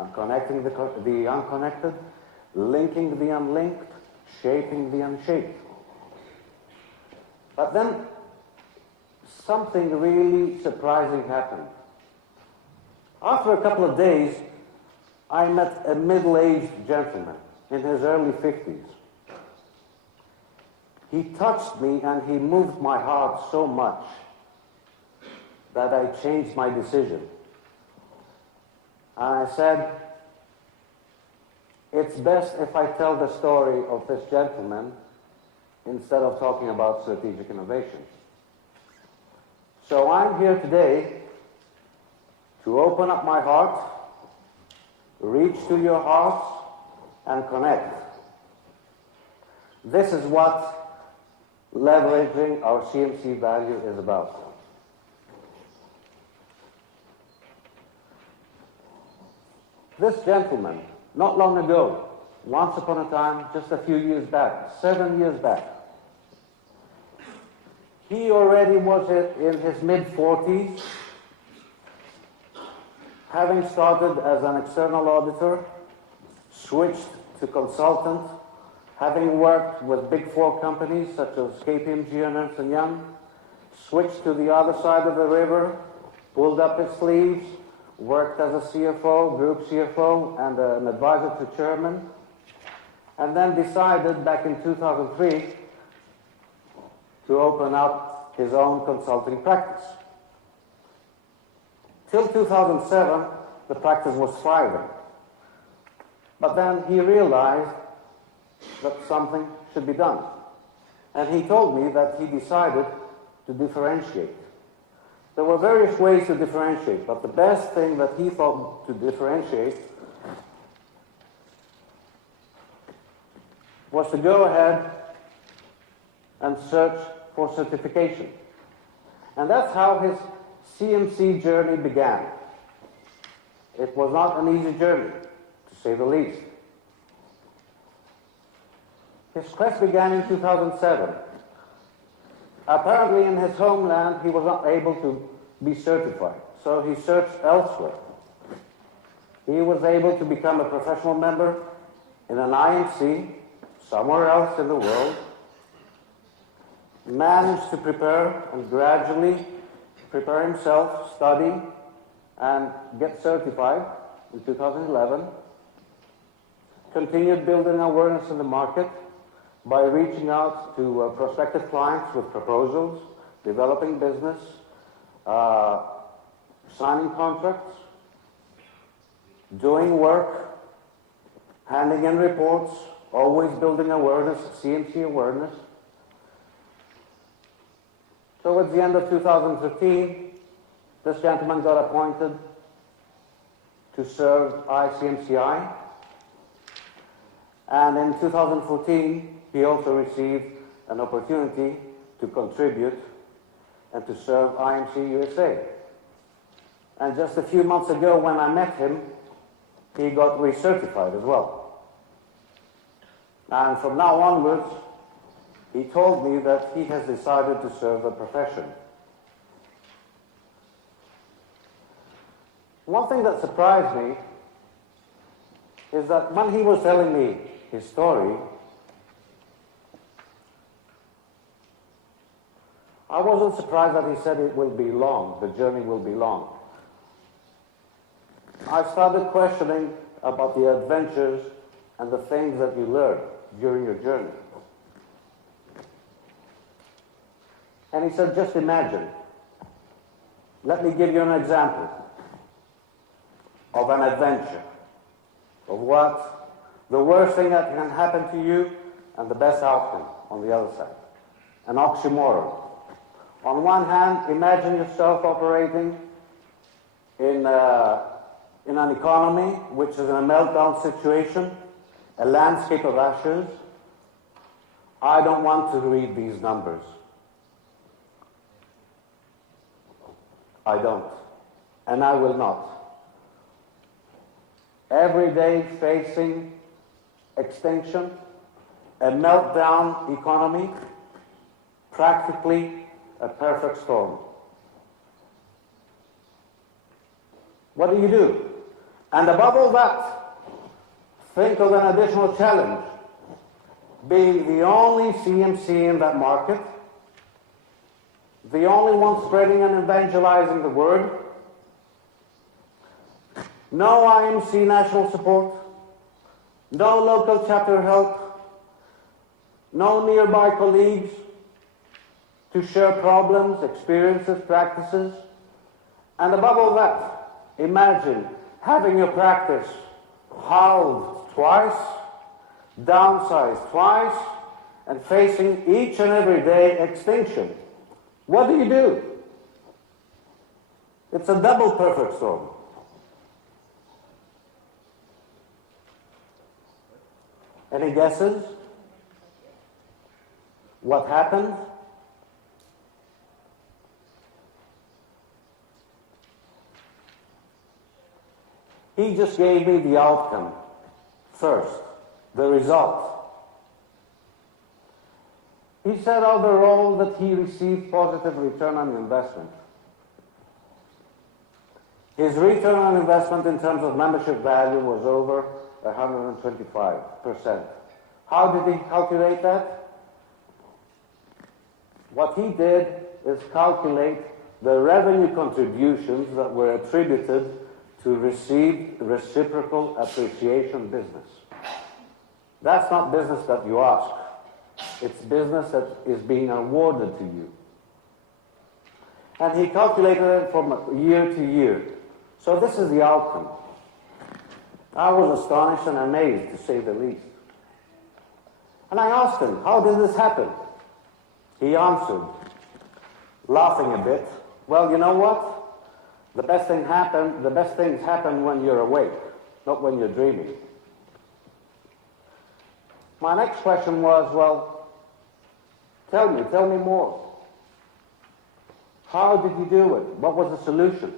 I'm connecting the unconnected, linking the unlinked, shaping the unshaped. But then something really surprising happened. After a couple of days, I met a middle-aged gentleman in his early 50s. He touched me and he moved my heart so much that I changed my decision. And I said, it's best if I tell the story of this gentleman instead of talking about strategic innovation. So I'm here today to open up my heart, reach to your hearts, and connect. This is what leveraging our CMC value is about. This gentleman, not long ago, once upon a time, just a few years back, 7 years back, he already was in his mid-40s, having started as an external auditor, switched to consultant, having worked with Big Four companies such as KPMG and Ernst & Young, switched to the other side of the river, pulled up his sleeves, worked as a CFO, group CFO, and an advisor to chairman, and then decided back in 2003 to open up his own consulting practice. Till 2007, the practice was thriving. But then he realized that something should be done. And he told me that he decided to differentiate. There were various ways to differentiate, but the best thing that he thought to differentiate was to go ahead and search for certification. And that's how his CMC journey began. It was not an easy journey, to say the least. His quest began in 2007. Apparently in his homeland he was not able to be certified, so he searched elsewhere. He was able to become a professional member in an IMC somewhere else in the world, managed to prepare and gradually prepare himself, study, and get certified in 2011, continued building awareness in the market by reaching out to prospective clients with proposals, developing business, signing contracts, doing work, handing in reports, always building awareness, CMC awareness. Towards the end of 2015, this gentleman got appointed to serve ICMCI, and in 2014, he also received an opportunity to contribute and to serve IMC USA. And just a few months ago, when I met him, he got recertified as well. And from now onwards, he told me that he has decided to serve the profession. One thing that surprised me is that when he was telling me his story, I wasn't surprised that he said it will be long, the journey will be long. I started questioning about the adventures and the things that you learn during your journey. And he said, just imagine. Let me give you an example of an adventure, of what the worst thing that can happen to you and the best outcome on the other side. An oxymoron. On one hand, imagine yourself operating in an economy which is in a meltdown situation, a landscape of ashes. I don't want to read these numbers. I don't, and I will not. Every day facing extinction, a meltdown economy, practically a perfect storm. What do? And above all that, think of an additional challenge. Being the only CMC in that market, the only one spreading and evangelizing the word, no IMC national support, no local chapter help, no nearby colleagues to share problems, experiences, practices, and above all that, imagine having your practice halved twice, downsized twice, and facing each and every day extinction. What do? It's a double perfect storm. Any guesses? What happened? He just gave me the outcome first, the result. He said overall that he received positive return on investment. His return on investment in terms of membership value was over 125%. How did he calculate that? What he did is calculate the revenue contributions that were attributed to receive reciprocal appreciation business. That's not business that you ask. It's business that is being awarded to you. And he calculated it from year to year. So this is the outcome. I was astonished and amazed, to say the least. And I asked him, how did this happen? He answered, laughing a bit, well, you know what? The best things happen when you're awake, not when you're dreaming. My next question was, well, tell me more. How did you do it? What was the solution?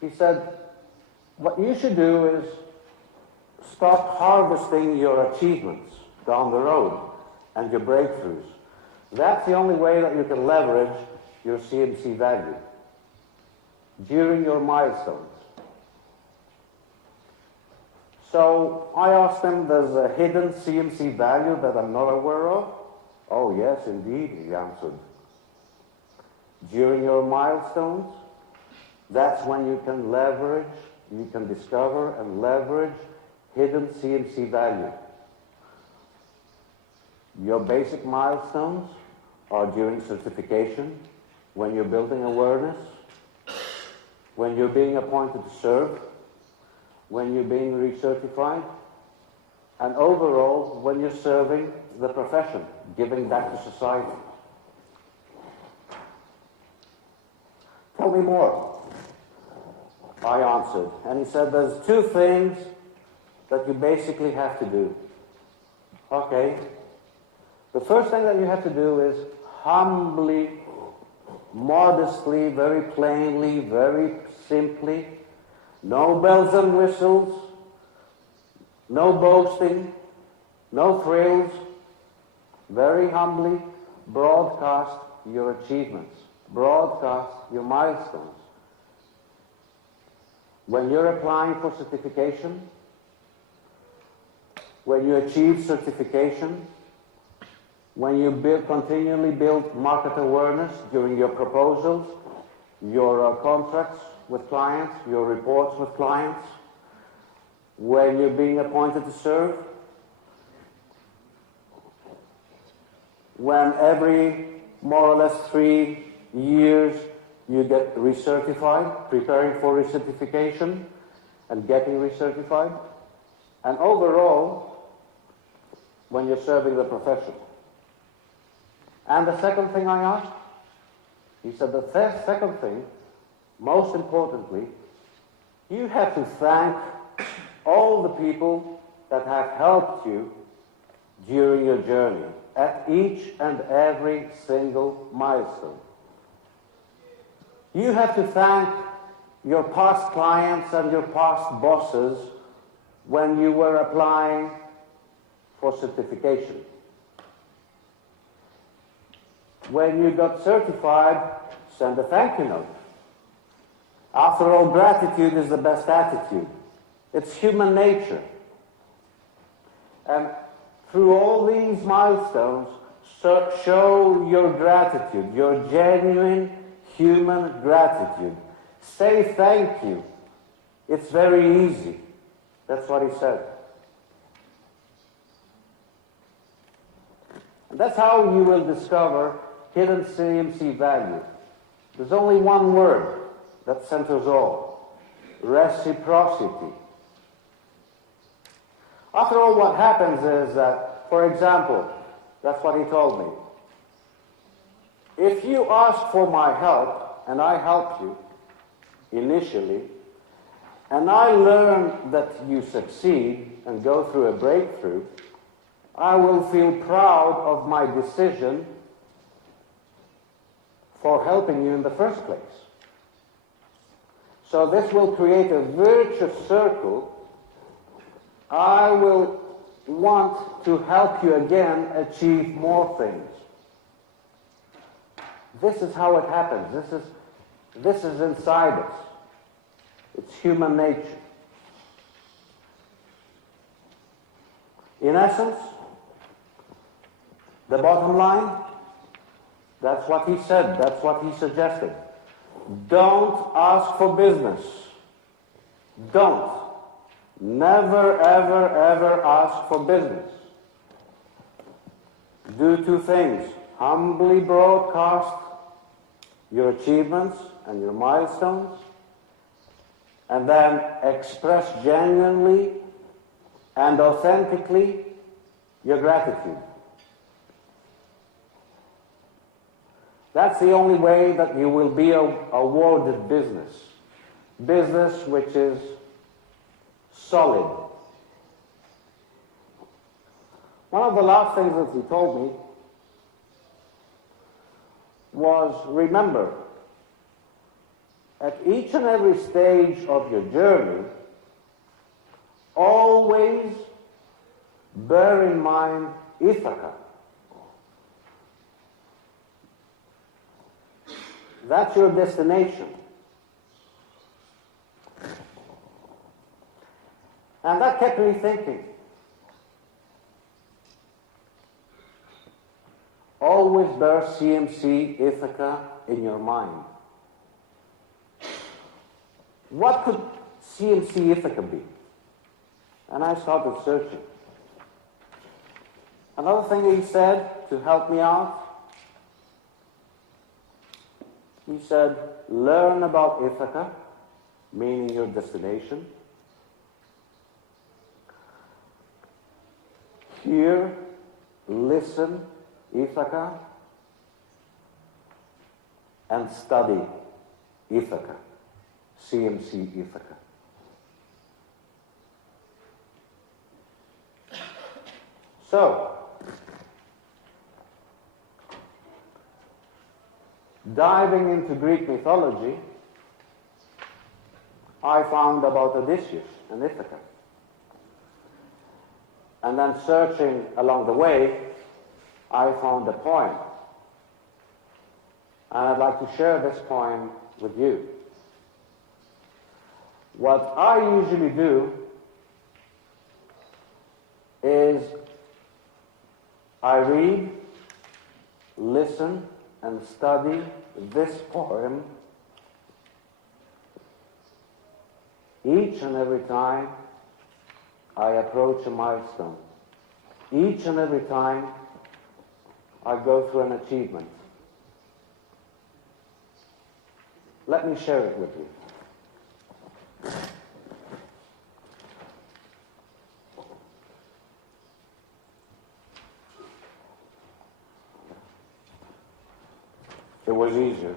He said, what you should do is start harvesting your achievements down the road and your breakthroughs. That's the only way that you can leverage your CMC value during your milestones. So I asked him, there's a hidden CMC value that I'm not aware of? Oh yes, indeed, he answered. During your milestones, that's when you can leverage, you can discover and leverage hidden CMC value. Your basic milestones are during certification, when you're building awareness, when you're being appointed to serve, when you're being recertified, and overall, when you're serving the profession, giving back to society. Tell me more, I answered. And he said, there's two things that you basically have to do. Okay. The first thing that you have to do is humbly, modestly, very plainly, very simply, no bells and whistles, no boasting, no thrills, very humbly broadcast your achievements, broadcast your milestones. When you're applying for certification, when you achieve certification, when you continually build market awareness during your proposals, your contracts with clients, your reports with clients, when you're being appointed to serve, when every more or less 3 years you get recertified, preparing for recertification and getting recertified, and overall, when you're serving the profession. And the second thing I asked, he said the second thing, most importantly, you have to thank all the people that have helped you during your journey at each and every single milestone. You have to thank your past clients and your past bosses when you were applying for certification. When you got certified, send a thank you note. After all, gratitude is the best attitude. It's human nature. And through all these milestones, show your gratitude, your genuine human gratitude. Say thank you. It's very easy. That's what he said. And that's how you will discover hidden CMC value. There's only one word that centers all: reciprocity. After all, what happens is that, for example, that's what he told me. If you ask for my help, and I help you initially, and I learn that you succeed and go through a breakthrough, I will feel proud of my decision for helping you in the first place. So this will create a virtuous circle. I will want to help you again achieve more things. This is how it happens. This is inside us. It's human nature. In essence, the bottom line, that's what he said, that's what he suggested. Don't ask for business. Don't. Never, ever, ever ask for business. Do two things. Humbly broadcast your achievements and your milestones, and then express genuinely and authentically your gratitude. That's the only way that you will be awarded business. Business which is solid. One of the last things that he told me was, remember, at each and every stage of your journey, always bear in mind Ithaca. That's your destination. And that kept me thinking. Always bear CMC Ithaca in your mind. What could CMC Ithaca be? And I started searching. Another thing he said to help me out, he said, learn about Ithaca, meaning your destination. Hear, listen, Ithaca, and study Ithaca, CMC Ithaca. So, diving into Greek mythology, I found about Odysseus and Ithaca. And then searching along the way, I found a poem. And I'd like to share this poem with you. What I usually do is I read, listen, and study this poem each and every time I approach a milestone. Each and every time I go through an achievement. Let me share it with you. It was easier.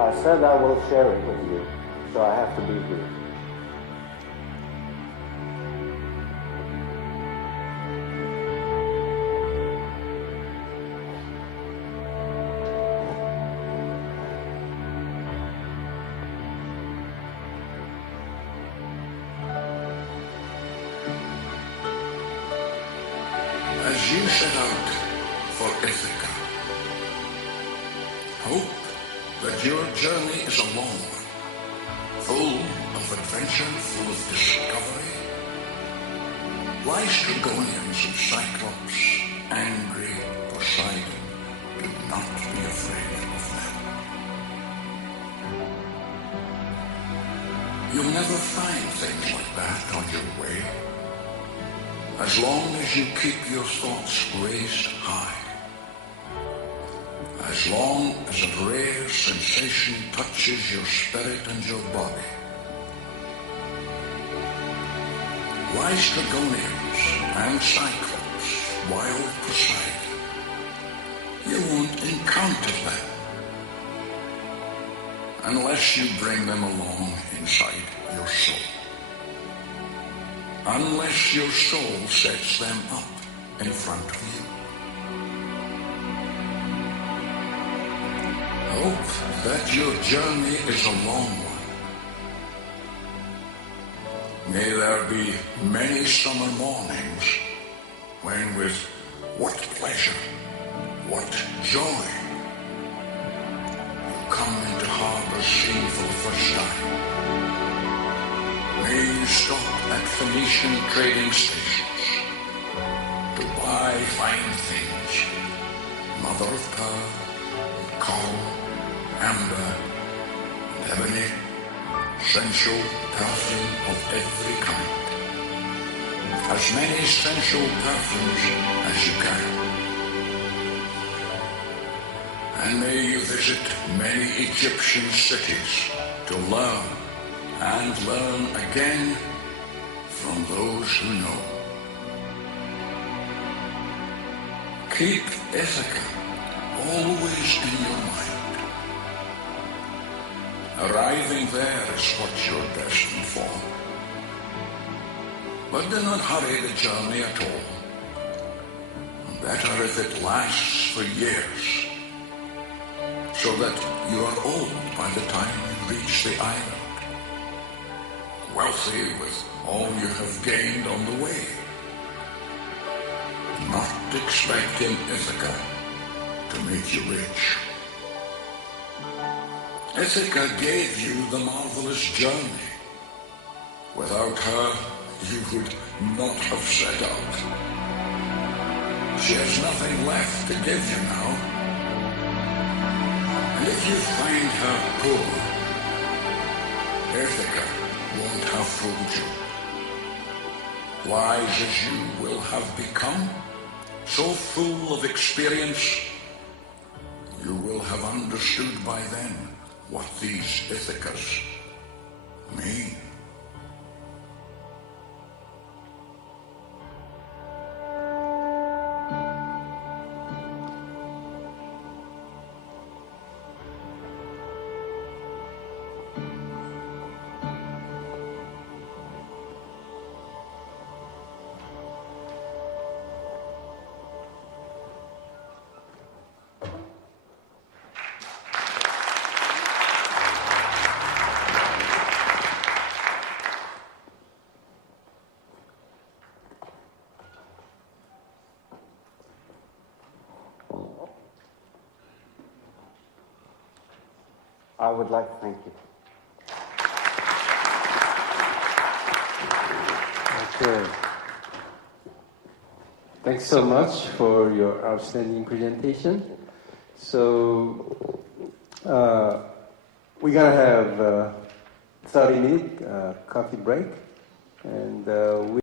I said I will share it with you, so I have to be here. set out for Ithaca. Hope that your journey is a long one, full of adventure, full of discovery. Laestrygonians and Cyclops, angry Poseidon, do not be afraid of them. You'll never find things like that on your way, as long as you keep your thoughts raised high. As long as a rare sensation touches your spirit and your body. Laestrygonians and Cyclops, wild Poseidon, you won't encounter them unless you bring them along inside your soul. Unless your soul sets them up in front of you. Hope that your journey is a long one. May there be many summer mornings when with what pleasure, what joy, you come into harbor seen for the first time. May you stop at Phoenician trading stations to buy fine things, mother of pearl, coral, amber, and ebony, sensual perfume of every kind. As many sensual perfumes as you can. And may you visit many Egyptian cities to learn and learn again from those who know. Keep Ithaca always in your mind. Arriving there is what you're destined for. But do not hurry the journey at all. Better if it lasts for years, so that you are old by the time you reach the island, wealthy with all you have gained on the way, not expecting Ithaca to make you rich. Ithaca gave you the marvelous journey. Without her, you would not have set out. She has nothing left to give you now. And if you find her poor, Ithaca won't have fooled you. Wise as you will have become, so full of experience, you will have understood by then what these Ithacas mean. I would like to thank you. Okay. Thanks so much for your outstanding presentation. So we're gonna have a 30-minute coffee break, and we